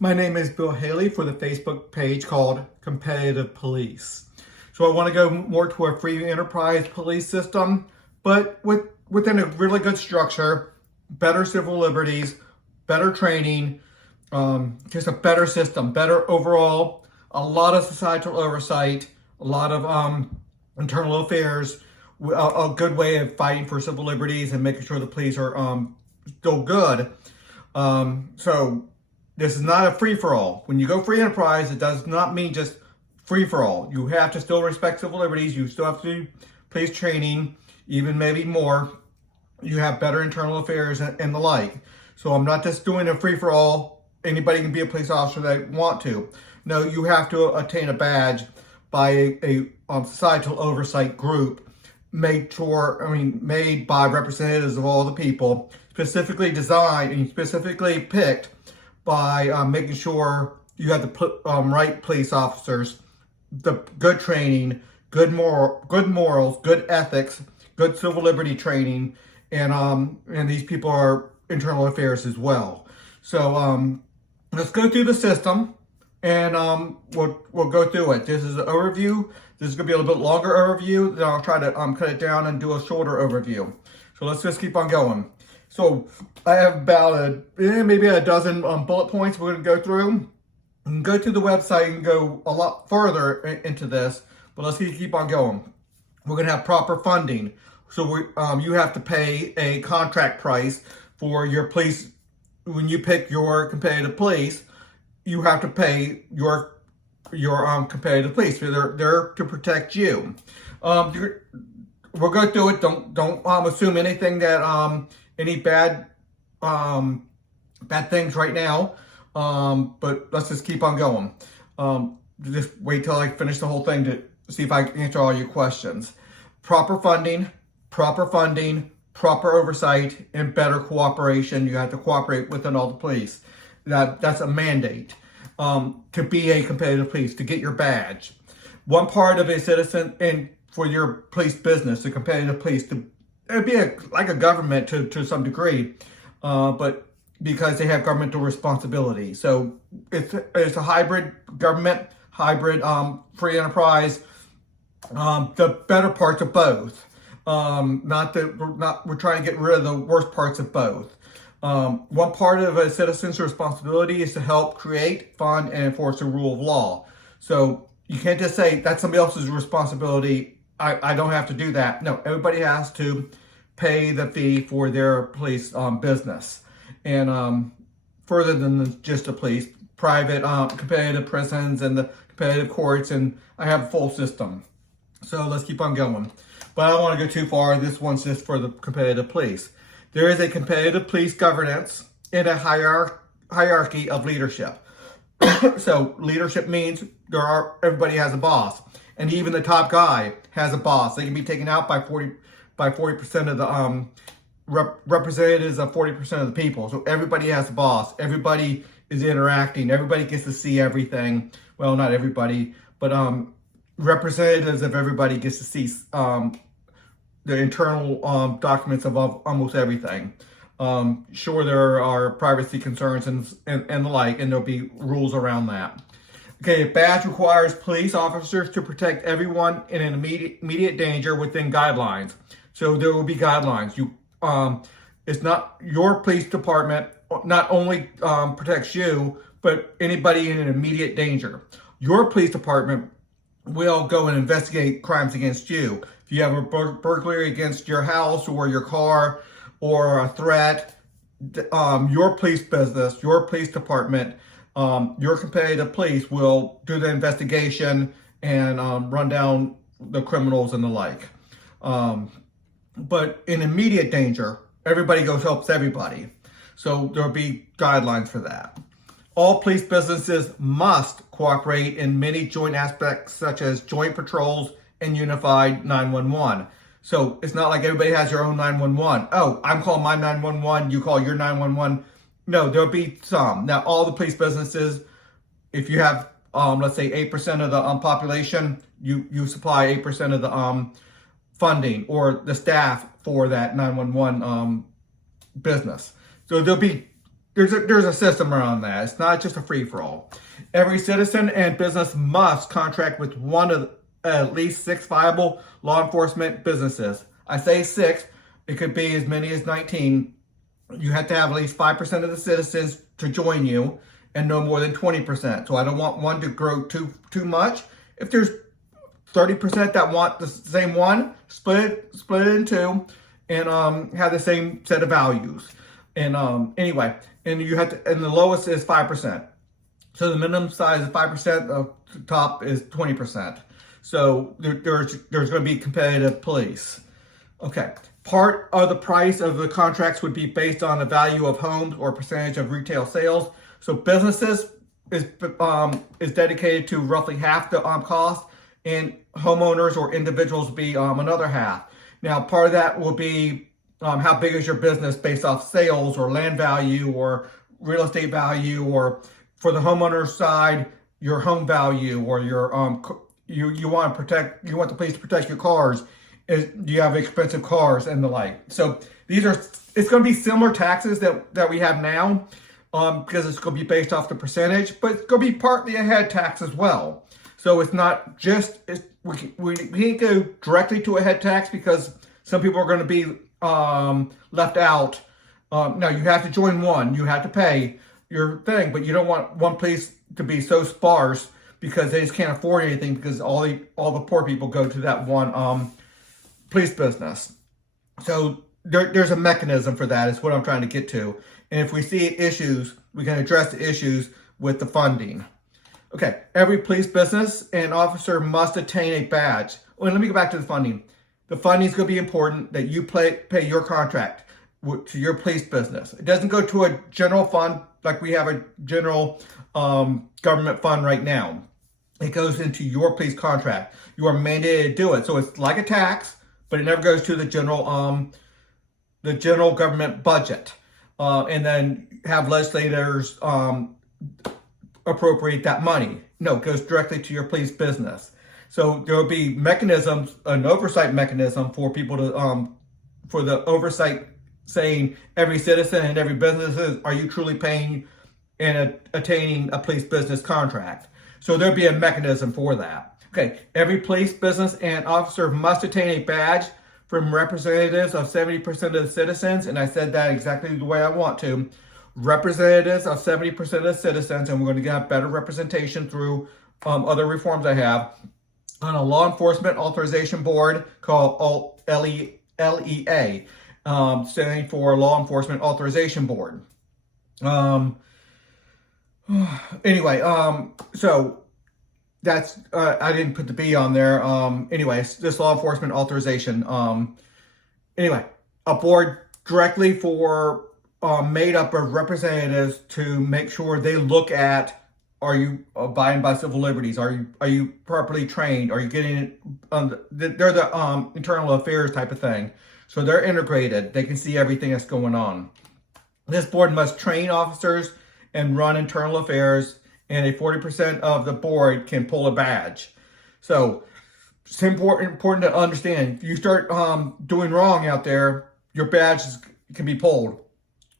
My name is Bill Haley for the Facebook page called Competitive Police. So I want to go more to a free enterprise police system, but within a really good structure, better civil liberties, better training, just a better system, better overall, a lot of societal oversight, a lot of internal affairs, a good way of fighting for civil liberties and making sure the police are still good. So this is not a free-for-all. When you go free enterprise, it does not mean just free-for-all. You have to still respect civil liberties. You still have to do police training, even maybe more. You have better internal affairs and the like. So I'm not just doing a free-for-all. Anybody can be a police officer that want to. No, you have to attain a badge by a societal oversight group made by representatives of all the people, specifically designed and specifically picked by making sure you have the right police officers, the good training, good morals, good ethics, good civil liberty training, and these people are internal affairs as well. So let's go through the system, and we'll go through it. This is an overview. This is going to be a little bit longer overview. Then I'll try to cut it down and do a shorter overview. So let's just keep on going. So I have about maybe a dozen bullet points we're going to go through. You can go to the website and go a lot further into this, but let's keep on going. We're going to have proper funding. So you have to pay a contract price for your police. When you pick your competitive police, you have to pay your competitive police. They're there to protect you. We'll go through it. Don't assume anything that any bad things right now. But let's just keep on going. Just wait till I finish the whole thing to see if I can answer all your questions. Proper funding, proper oversight, and better cooperation. You have to cooperate within all the police. That's a mandate to be a competitive police, to get your badge. One part of a citizen and for your police business, the competitive police, it'd be like a government to some degree, but because they have governmental responsibility. So it's a hybrid government, hybrid free enterprise, the better parts of both. We're trying to get rid of the worst parts of both. One part of a citizen's responsibility is to help create, fund, and enforce the rule of law. So you can't just say that's somebody else's responsibility. I don't have to do that. No, everybody has to pay the fee for their police business. And further than just the police, private competitive prisons and the competitive courts, and I have a full system. So let's keep on going. But I don't want to go too far. This one's just for the competitive police. There is a competitive police governance and a hierarchy of leadership. So leadership means everybody has a boss, and even the top guy has a boss. They can be taken out by 40% of the representatives of 40% of the people. So everybody has a boss. Everybody is interacting. Everybody gets to see everything. Well, not everybody, but representatives of everybody gets to see the internal documents of almost everything. Sure, there are privacy concerns and the like, and there'll be rules around that. Okay, a badge requires police officers to protect everyone in an immediate danger within guidelines. So there will be guidelines. It's not your police department not only protects you, but anybody in an immediate danger. Your police department will go and investigate crimes against you. If you have a burglary against your house or your car or a threat, your police business, your police department, your competitive police will do the investigation and run down the criminals and the like. But in immediate danger, everybody goes helps everybody. So there'll be guidelines for that. All police businesses must cooperate in many joint aspects, such as joint patrols and unified 911. So it's not like everybody has their own 911. Oh, I'm calling my 911, you call your 911. No, there'll be some. Now, all the police businesses, if you have, let's say 8% of the population, you supply 8% of the funding or the staff for that 911 business. So there'll be there's a system around that. It's not just a free-for-all. Every citizen and business must contract with one of at least 6 viable law enforcement businesses. I say 6. It could be as many as 19. You have to have at least 5% of the citizens to join you and no more than 20%. So I don't want one to grow too much. If there's 30% that want the same one, split it in 2 and have the same set of values. And anyway, and you have to, and the lowest is 5%. So the minimum size is 5%, the top is 20%. So there's going to be competitive police. Okay. Part of the price of the contracts would be based on the value of homes or percentage of retail sales. So businesses is dedicated to roughly half the cost, and homeowners or individuals will be another half. Now, part of that will be how big is your business based off sales or land value or real estate value, or for the homeowner side, your home value, or your you want the police to protect your cars. Do you have expensive cars and the like? So it's going to be similar taxes that we have now, because it's going to be based off the percentage, but it's going to be partly a head tax as well. So it's not just, we can't go directly to a head tax because some people are going to be left out. No, you have to join one. You have to pay your thing, but you don't want one police to be so sparse because they just can't afford anything, because all the poor people go to that one police business. So there's a mechanism for that, is what I'm trying to get to. And if we see issues, we can address the issues with the funding. Okay, every police business and officer must attain a badge. Well, let me go back to the funding. The funding is going to be important, that you pay your contract to your police business. It doesn't go to a general fund like we have a general government fund right now. It goes into your police contract. You are mandated to do it. So it's like a tax, but it never goes to the general government budget. And then have legislators appropriate that money. No, it goes directly to your police business. So there will be mechanisms, an oversight mechanism for people to, for the oversight, saying every citizen and every business, are you truly paying and attaining a police business contract? So there'll be a mechanism for that. Okay, every police business and officer must attain a badge from representatives of 70% of the citizens, and I said that exactly the way I want to. Representatives of 70% of the citizens, and we're going to get better representation through other reforms I have, on a law enforcement authorization board called LEA, standing for Law Enforcement Authorization Board. Anyway, so that's, I didn't put the B on there. Anyways, this law enforcement authorization. Anyway, a board directly for, made up of representatives to make sure they look at, are you abiding by civil liberties? Are you properly trained? Are you getting, they're the internal affairs type of thing. So they're integrated. They can see everything that's going on. This board must train officers and run internal affairs, and a 40% of the board can pull a badge. So it's important to understand, if you start doing wrong out there, your badge can be pulled.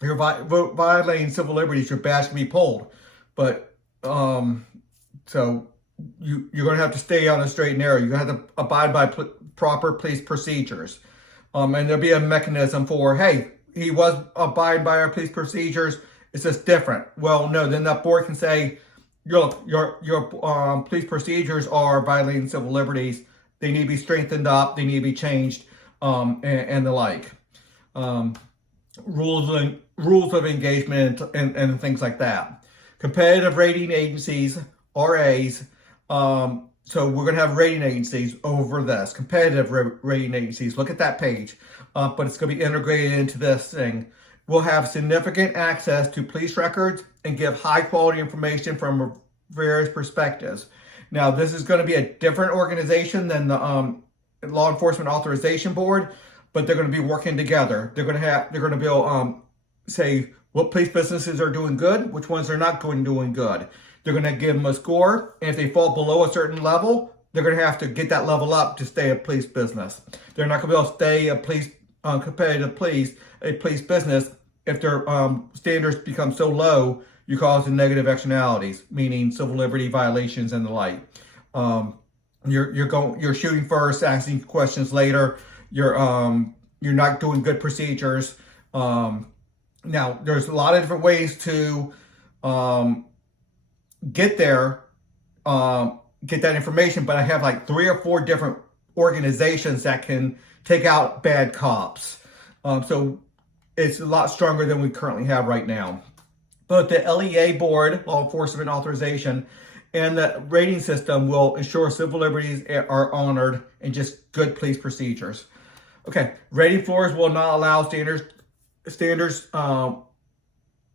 If you're violating civil liberties, your badge can be pulled. But so you're going to have to stay on the straight and narrow. You're going to have to abide by proper police procedures. And there'll be a mechanism for, hey, he was abiding by our police procedures, it's just different. Well, no, then that board can say, your police procedures are violating civil liberties. They need to be strengthened up. They need to be changed, and the like. Rules of engagement and things like that. Competitive rating agencies, RAs. So we're going to have rating agencies over this. Competitive rating agencies. Look at that page. But it's going to be integrated into this thing. We'll have significant access to police records and give high quality information from various perspectives. Now, this is going to be a different organization than the Law Enforcement Authorization Board, but they're going to be working together. They're going to be able to say what police businesses are doing good, which ones are not doing good. They're going to give them a score, and if they fall below a certain level, they're going to have to get that level up to stay a police business. They're not going to be able to stay a police competitive police, a police business, if their standards become so low, you cause negative externalities, meaning civil liberty violations and the like. You're shooting first, asking questions later. You're not doing good procedures. Now, there's a lot of different ways to get there, get that information, but I have like 3 or 4 different organizations that can take out bad cops. So it's a lot stronger than we currently have right now. But the LEA board, Law Enforcement Authorization, and the rating system will ensure civil liberties are honored and just good police procedures. Okay, rating floors will not allow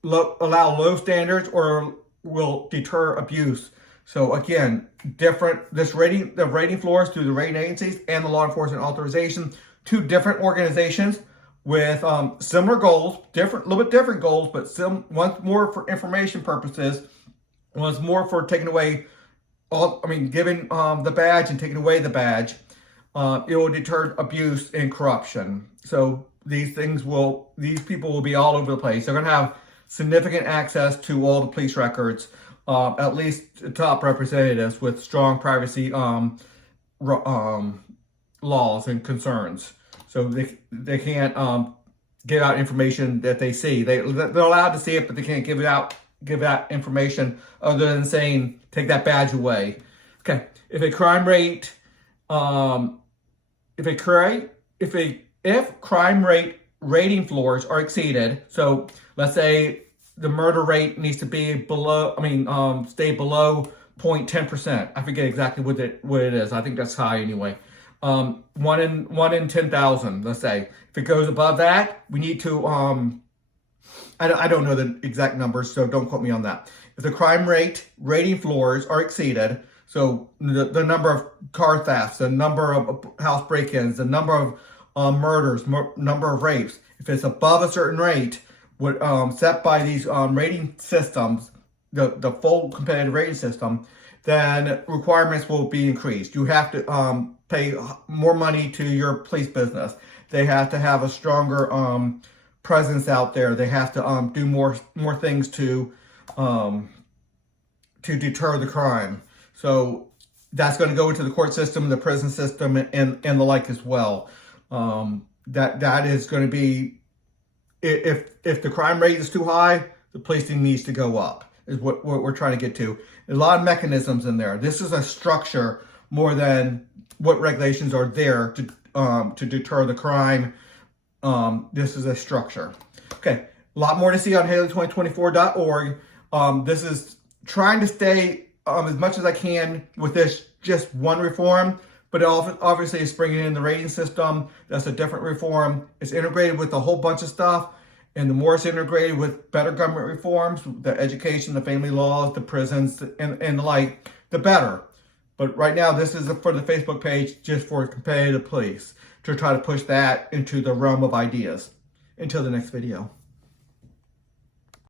allow low standards or will deter abuse. So again, the rating floors through the rating agencies and the Law Enforcement Authorization, 2 different organizations with similar goals, little bit different goals, but one's more for information purposes, one's more for taking away giving the badge and taking away the badge. It will deter abuse and corruption. So these people will be all over the place. They're going to have significant access to all the police records, at least top representatives with strong privacy laws and concerns. So they can't give out information that they see. They're allowed to see it, but they can't give out information other than saying, take that badge away. Okay, if crime rate rating floors are exceeded, so let's say the murder rate needs to be below, stay below 0.10%. I forget exactly what it is. I think that's high anyway. 1 in 10,000, let's say. If it goes above that, we need to, I don't know the exact numbers, so don't quote me on that. If the crime rating floors are exceeded, so the number of car thefts, the number of house break-ins, the number of murders, number of rapes, if it's above a certain rate, set by these rating systems, the full competitive rating system, then requirements will be increased. You have to pay more money to your police business. They have to have a stronger presence out there. They have to do more things to deter the crime. So that's going to go into the court system, the prison system, and the like as well. That is going to be, if the crime rate is too high, the policing needs to go up, is what we're trying to get to. There's a lot of mechanisms in there. This is a structure more than what regulations are there to deter the crime. This is a structure. Okay, a lot more to see on Haley2024.org. This is trying to stay as much as I can with this just one reform, but it obviously is bringing in the rating system. That's a different reform. It's integrated with a whole bunch of stuff, and the more it's integrated with better government reforms, the education, the family laws, the prisons, and the like, the better. But right now, this is for the Facebook page just for competitive police, to try to push that into the realm of ideas. Until the next video.